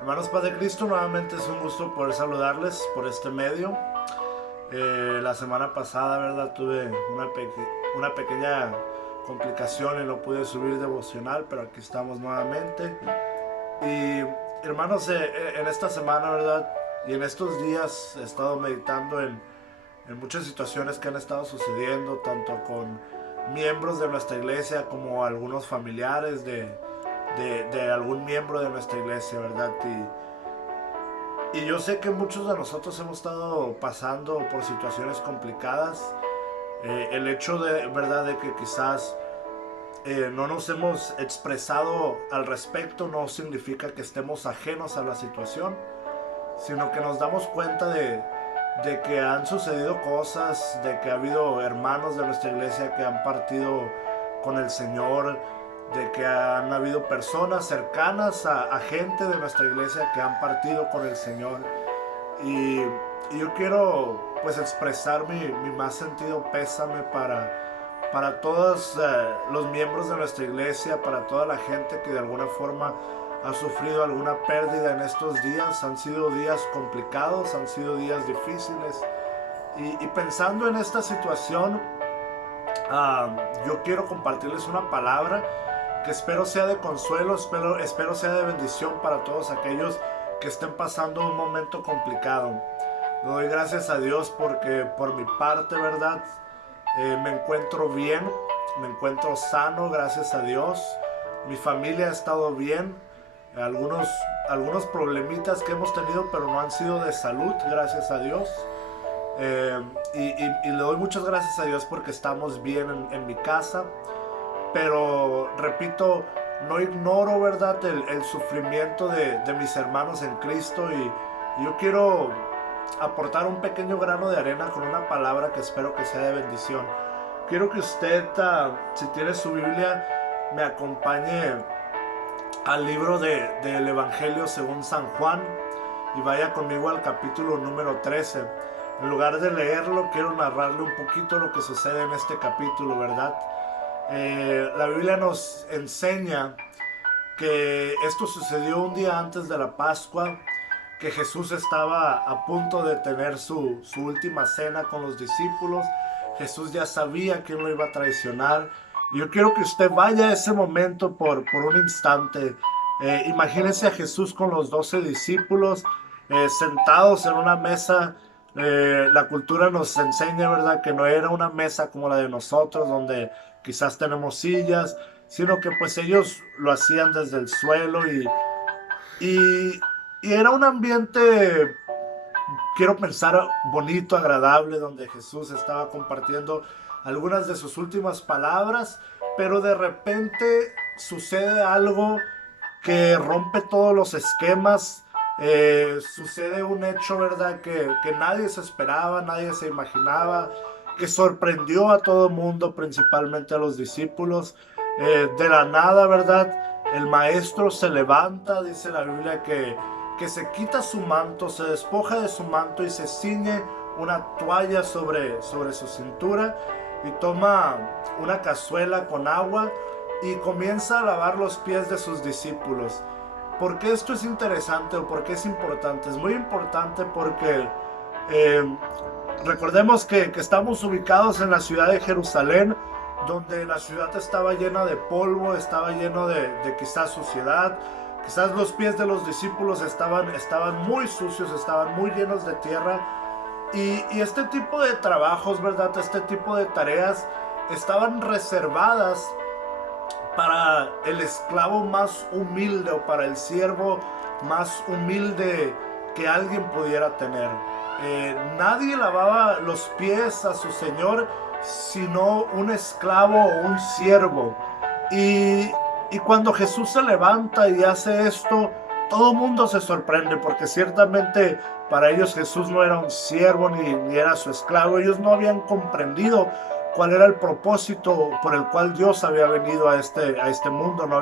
Hermanos Paz de Cristo, nuevamente es un gusto poder saludarles por este medio. La semana pasada, ¿verdad? Tuve una pequeña complicación y no pude subir devocional, pero aquí estamos nuevamente. Y hermanos, en esta semana, ¿verdad? Y en estos días he estado meditando en muchas situaciones que han estado sucediendo, tanto con miembros de nuestra iglesia como algunos familiares de algún miembro de nuestra iglesia, ¿verdad? Y yo sé que muchos de nosotros hemos estado pasando por situaciones complicadas. El hecho de, ¿verdad?, de que quizás no nos hemos expresado al respecto no significa que estemos ajenos a la situación, sino que nos damos cuenta de que han sucedido cosas, de que ha habido hermanos de nuestra iglesia que han partido con el Señor, de que han habido personas cercanas a gente de nuestra iglesia que han partido con el Señor. Y yo quiero pues expresar mi más sentido pésame para todos los miembros de nuestra iglesia, para toda la gente que de alguna forma ha sufrido alguna pérdida en estos días. Han sido días complicados, han sido días difíciles. Y pensando en esta situación, yo quiero compartirles una palabra que espero sea de consuelo, espero sea de bendición para todos aquellos que estén pasando un momento complicado. Le doy gracias a Dios porque por mi parte, ¿verdad? Me encuentro bien, me encuentro sano, gracias a Dios. Mi familia ha estado bien. Algunos, algunos problemitas que hemos tenido, pero no han sido de salud, gracias a Dios. Y le doy muchas gracias a Dios porque estamos bien en mi casa. Pero repito, no ignoro, ¿verdad?, el sufrimiento de mis hermanos en Cristo. Y yo quiero aportar un pequeño grano de arena con una palabra que espero que sea de bendición. Quiero que usted, si tiene su Biblia, me acompañe al libro del Evangelio según San Juan y vaya conmigo al capítulo número 13. En lugar de leerlo, quiero narrarle un poquito lo que sucede en este capítulo, ¿verdad? La Biblia nos enseña que esto sucedió un día antes de la Pascua, que Jesús estaba a punto de tener su última cena con los discípulos. Jesús ya sabía quién lo iba a traicionar. Y yo quiero que usted vaya a ese momento por un instante. Imagínese a Jesús con los 12 discípulos sentados en una mesa. La cultura nos enseña, ¿verdad?, que no era una mesa como la de nosotros, donde quizás tenemos sillas, sino que pues ellos lo hacían desde el suelo y, y era un ambiente, quiero pensar, bonito, agradable, donde Jesús estaba compartiendo algunas de sus últimas palabras, pero de repente sucede algo que rompe todos los esquemas. Sucede un hecho, ¿verdad?, que nadie se esperaba, nadie se imaginaba, que sorprendió a todo el mundo, principalmente a los discípulos. De la nada, ¿verdad?, el maestro se levanta, dice la Biblia que se quita su manto, se despoja de su manto y se ciñe una toalla sobre su cintura y toma una cazuela con agua y comienza a lavar los pies de sus discípulos. ¿Por qué esto es interesante o por qué es importante? Es muy importante porque eh, recordemos que estamos ubicados en la ciudad de Jerusalén, donde la ciudad estaba llena de polvo, estaba lleno de quizás suciedad. Quizás los pies de los discípulos estaban muy sucios, estaban muy llenos de tierra. Y este tipo de trabajos, ¿verdad? Este tipo de tareas estaban reservadas para el esclavo más humilde o para el siervo más humilde que alguien pudiera tener. Nadie lavaba los pies a su señor sino un esclavo o un siervo. Y, y cuando Jesús se levanta y hace esto, todo el mundo se sorprende porque ciertamente para ellos Jesús no era un siervo ni era su esclavo. Ellos no habían comprendido cuál era el propósito por el cual Dios había venido a este mundo. No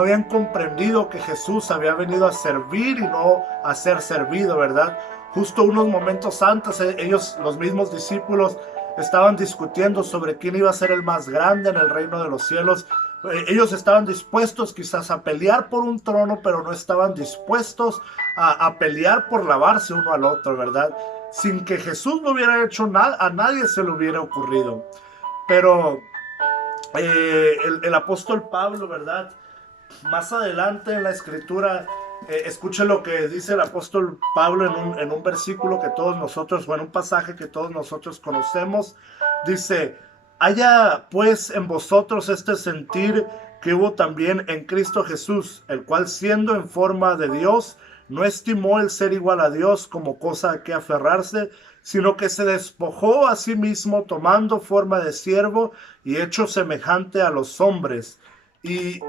habían comprendido que Jesús había venido a servir y no a ser servido, ¿verdad? Justo unos momentos antes, ellos, los mismos discípulos, estaban discutiendo sobre quién iba a ser el más grande en el reino de los cielos. Ellos estaban dispuestos quizás a pelear por un trono, pero no estaban dispuestos a pelear por lavarse uno al otro, ¿verdad? Sin que Jesús no hubiera hecho nada, a nadie se le hubiera ocurrido. Pero el apóstol Pablo, ¿verdad? Más adelante en la escritura, escuche lo que dice el apóstol Pablo en un versículo que todos nosotros, o en un pasaje que todos nosotros conocemos. Dice: haya pues en vosotros este sentir que hubo también en Cristo Jesús, el cual siendo en forma de Dios, no estimó el ser igual a Dios como cosa a que aferrarse, sino que se despojó a sí mismo, tomando forma de siervo y hecho semejante a los hombres. Y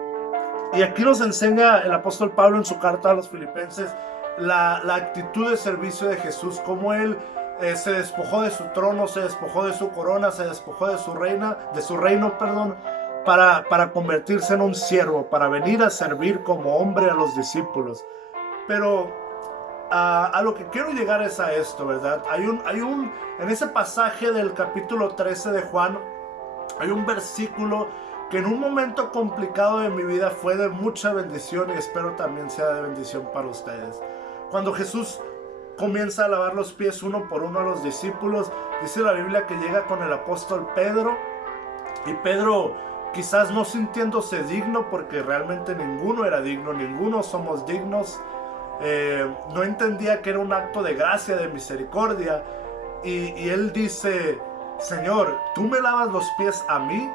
y aquí nos enseña el apóstol Pablo en su carta a los Filipenses la actitud de servicio de Jesús, cómo él se despojó de su trono, se despojó de su corona, se despojó de su reino, perdón, para convertirse en un siervo, para venir a servir como hombre a los discípulos. Pero a lo que quiero llegar es a esto, ¿verdad? En ese pasaje del capítulo 13 de Juan, hay un versículo que en un momento complicado de mi vida fue de mucha bendición, y espero también sea de bendición para ustedes. Cuando Jesús comienza a lavar los pies uno por uno a los discípulos, dice la Biblia que llega con el apóstol Pedro, y Pedro, quizás no sintiéndose digno, porque realmente ninguno era digno, ninguno somos dignos, no entendía que era un acto de gracia, de misericordia, y él dice: Señor, tú me lavas los pies a mí,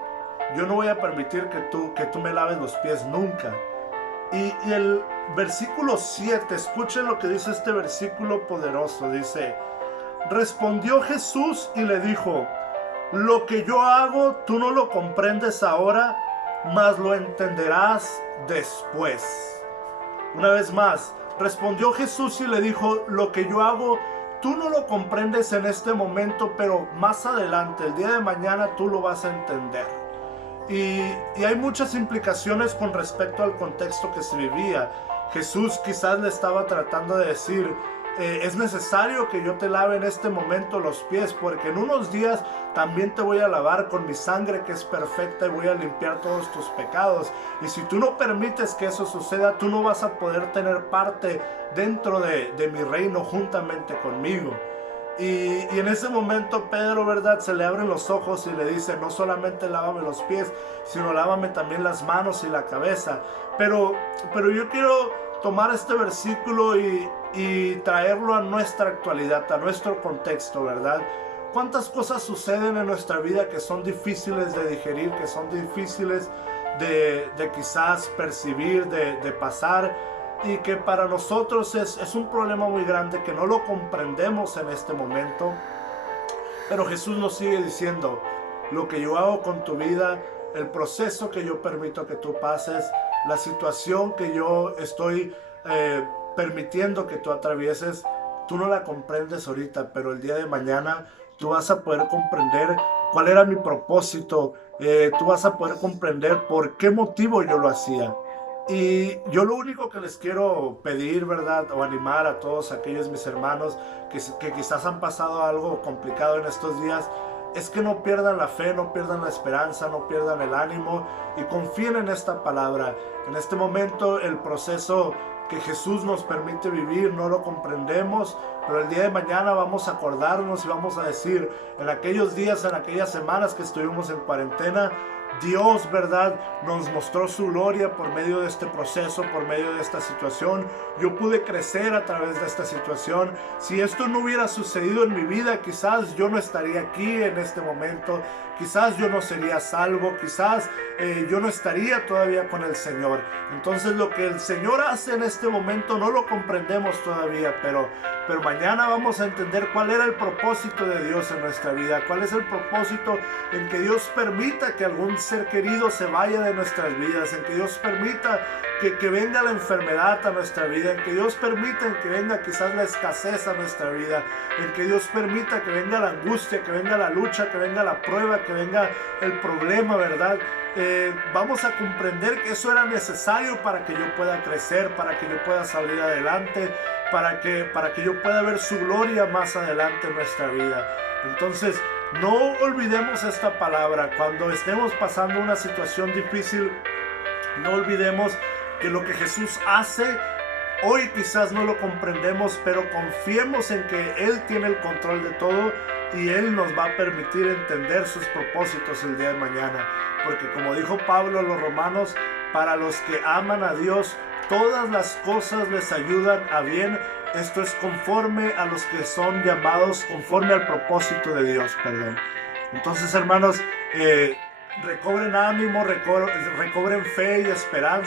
yo no voy a permitir que tú me laves los pies nunca. Y el versículo 7, escuchen lo que dice este versículo poderoso. Dice: respondió Jesús y le dijo: lo que yo hago tú no lo comprendes ahora, mas lo entenderás después. Una vez más, respondió Jesús y le dijo: lo que yo hago tú no lo comprendes en este momento, pero más adelante, el día de mañana, tú lo vas a entender. Y hay muchas implicaciones con respecto al contexto que se vivía. Jesús quizás le estaba tratando de decir: es necesario que yo te lave en este momento los pies, porque en unos días también te voy a lavar con mi sangre que es perfecta, y voy a limpiar todos tus pecados. Y si tú no permites que eso suceda, tú no vas a poder tener parte dentro de mi reino juntamente conmigo. Y en ese momento Pedro, ¿verdad?, se le abren los ojos y le dice: no solamente lávame los pies, sino lávame también las manos y la cabeza. Pero yo quiero tomar este versículo y traerlo a nuestra actualidad, a nuestro contexto, ¿verdad? ¿Cuántas cosas suceden en nuestra vida que son difíciles de digerir, que son difíciles de quizás percibir, de pasar? Y que para nosotros es un problema muy grande, que no lo comprendemos en este momento. Pero Jesús nos sigue diciendo: lo que yo hago con tu vida, el proceso que yo permito que tú pases, la situación que yo estoy permitiendo que tú atravieses, tú no la comprendes ahorita, pero el día de mañana tú vas a poder comprender cuál era mi propósito. Tú vas a poder comprender por qué motivo yo lo hacía. Y yo lo único que les quiero pedir, ¿verdad?, o animar a todos aquellos mis hermanos que quizás han pasado algo complicado en estos días, es que no pierdan la fe, no pierdan la esperanza, no pierdan el ánimo, y confíen en esta palabra. En este momento el proceso que Jesús nos permite vivir no lo comprendemos, pero el día de mañana vamos a acordarnos y vamos a decir: en aquellos días, en aquellas semanas que estuvimos en cuarentena, Dios, ¿verdad?, nos mostró su gloria por medio de este proceso, por medio de esta situación. Yo pude crecer a través de esta situación. Si esto no hubiera sucedido en mi vida, quizás yo no estaría aquí en este momento. Quizás yo no sería salvo. Quizás yo no estaría todavía con el Señor. Entonces lo que el Señor hace en este momento no lo comprendemos todavía, pero mañana vamos a entender cuál era el propósito de Dios en nuestra vida. Cuál es el propósito en que Dios permita que algún ser querido se vaya de nuestras vidas, en que Dios permita que venga la enfermedad a nuestra vida, en que Dios permita que venga quizás la escasez a nuestra vida, en que Dios permita que venga la angustia, que venga la lucha, que venga la prueba, que venga el problema, ¿verdad? Vamos a comprender que eso era necesario para que yo pueda crecer, para que yo pueda salir adelante, para que yo pueda ver su gloria más adelante en nuestra vida. Entonces, No olvidemos esta palabra. Cuando estemos pasando una situación difícil, no olvidemos que lo que Jesús hace, hoy quizás no lo comprendemos, pero confiemos en que Él tiene el control de todo y Él nos va a permitir entender sus propósitos el día de mañana. Porque como dijo Pablo a los romanos, para los que aman a Dios, todas las cosas les ayudan a bien. Esto es conforme a los que son llamados, conforme al propósito de Dios, perdón. Entonces, hermanos, recobren ánimo, recobren fe y esperanza.